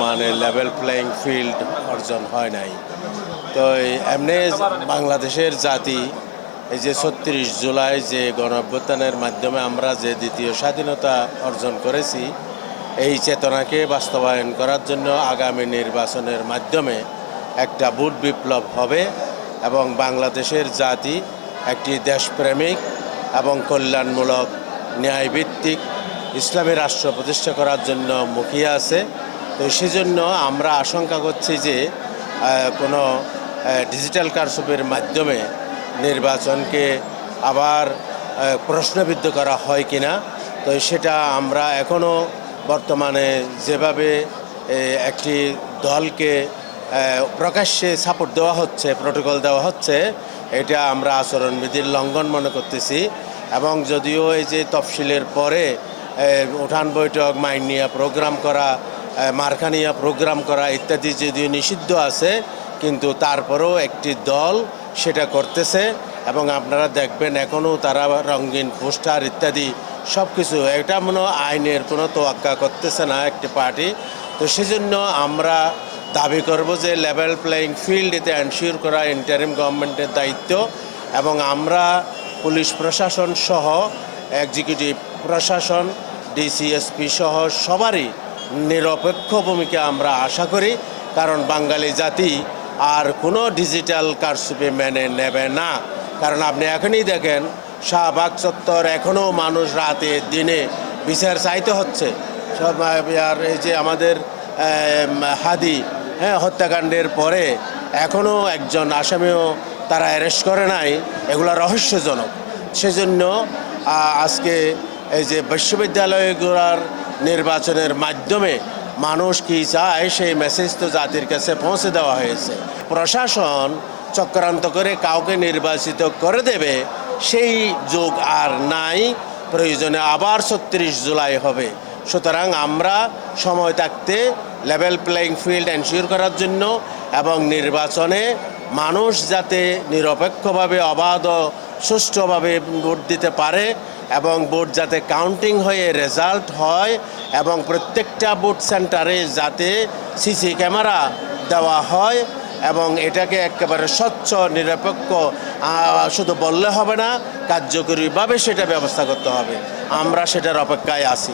মানে level playing field অর্জন হয় নাই। তো এমনি বাংলাদেশের জাতি এই যে ৩৬ জুলাই যে গণঅভ্যুত্থানের মাধ্যমে আমরা যে দ্বিতীয় স্বাধীনতা অর্জন করেছি, এই চেতনাকে বাস্তবায়ন করার জন্য আগামী নির্বাচনের মাধ্যমে একটা ভোট বিপ্লব হবে এবং বাংলাদেশের জাতি একটি দেশপ্রেমিক এবং কল্যাণমূলক ন্যায়ভিত্তিক ইসলামী রাষ্ট্র প্রতিষ্ঠা করার জন্য মুখিয়ে আছে। তো সেজন্য আমরা আশঙ্কা করছি যে কোনো ডিজিটাল কারচুপির মাধ্যমে নির্বাচনকে আবার প্রশ্নবিদ্ধ করা হয় কিনা। তো সেটা আমরা এখনও বর্তমানে যেভাবে একটি দলকে প্রকাশ্যে সাপোর্ট দেওয়া হচ্ছে, প্রোটোকল দেওয়া হচ্ছে, এটা আমরা আচরণবিধির লঙ্ঘন মনে করতেছি। এবং যদিও এই যে তফসিলের পরে উঠান বৈঠক, মাইন নিয়ে প্রোগ্রাম করা, মার্কা নিয়ে প্রোগ্রাম করা ইত্যাদি যদিও নিষিদ্ধ আছে, কিন্তু তারপরেও একটি দল সেটা করতেছে এবং আপনারা দেখবেন এখনও তারা রঙিন পোস্টার ইত্যাদি সব কিছু, এটা মনে আইনের কোনো তোয়াক্কা করতেছে না একটি পার্টি। তো সেজন্য আমরা দাবি করব যে লেভেল প্লেয়িং ফিল্ড এতে এনশিওর করা ইন্টারিম গভর্নমেন্টের দায়িত্ব এবং আমরা পুলিশ প্রশাসন সহ এক্সিকিউটিভ প্রশাসন, ডিসিএসপি সহ সবারই নিরপেক্ষ ভূমিকা আমরা আশা করি, কারণ বাঙালি জাতি আর কোনো ডিজিটাল কারচুপি মেনে নেবে না। কারণ আপনি এখনই দেখেন শাহবাগ চত্বর এখনও মানুষ রাতে দিনে বিচার চাইতে হচ্ছে। সব আর এই যে আমাদের হাদি হত্যাকাণ্ডের পরে এখনও একজন আসামিও তারা অ্যারেস্ট করে নাই, এগুলো রহস্যজনক। সেজন্য আজকে এই যে বিশ্ববিদ্যালয়গুলোর নির্বাচনের মাধ্যমে মানুষ কী চায় সেই মেসেজ তো জাতির কাছে পৌঁছে দেওয়া হয়েছে। প্রশাসন চক্রান্ত করে কাউকে নির্বাচিত করে দেবে সেই যুগ আর নাই, প্রয়োজনে আবার ৩৬ জুলাই হবে। সুতরাং আমরা সময় থাকতে লেভেল প্লেয়িং ফিল্ড এনশিওর করার জন্য এবং নির্বাচনে মানুষ যাতে নিরপেক্ষভাবে অবাধ ও সুষ্ঠুভাবে ভোট দিতে পারে এবং ভোট যাতে কাউন্টিং হয়ে রেজাল্ট হয় এবং প্রত্যেকটা ভোট সেন্টারে যাতে সিসি ক্যামেরা দেওয়া হয় এবং এটাকে একেবারে স্বচ্ছ নিরপেক্ষ শুধু বললে হবে না, কার্যকরীভাবে সেটা ব্যবস্থা করতে হবে। আমরা সেটার অপেক্ষায় আছি।